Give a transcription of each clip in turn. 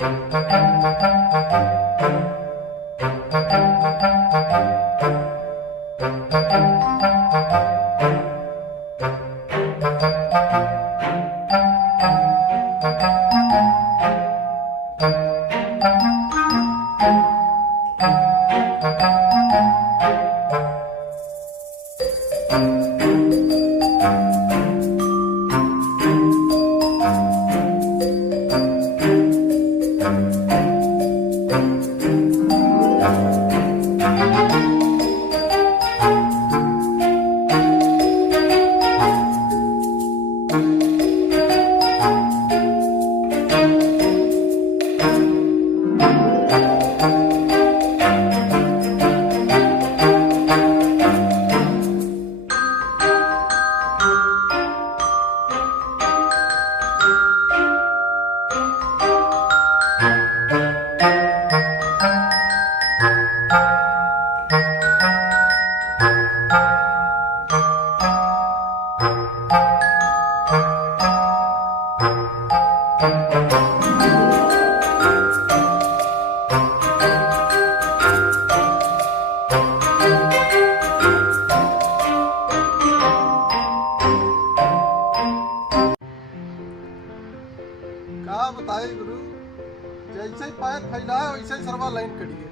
का बताए गुरु, जैसे ही पैर फैलाए वैसे ही सरवा लाइन कटी है।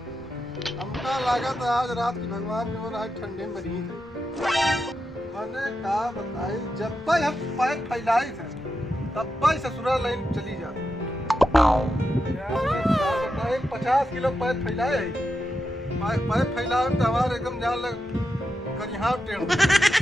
हमका लागत आज रात की भगवान ने और आज ठंडे में बनी थे। मैंने का बताए, जब तक हम पैर फैलाए थे तब तक ससुराल लाइन चली जाती। बताए 50 किलो पैर फैलाए, पैर फैलाए तो हमारे एकदम जान लग करिहा टेढ़।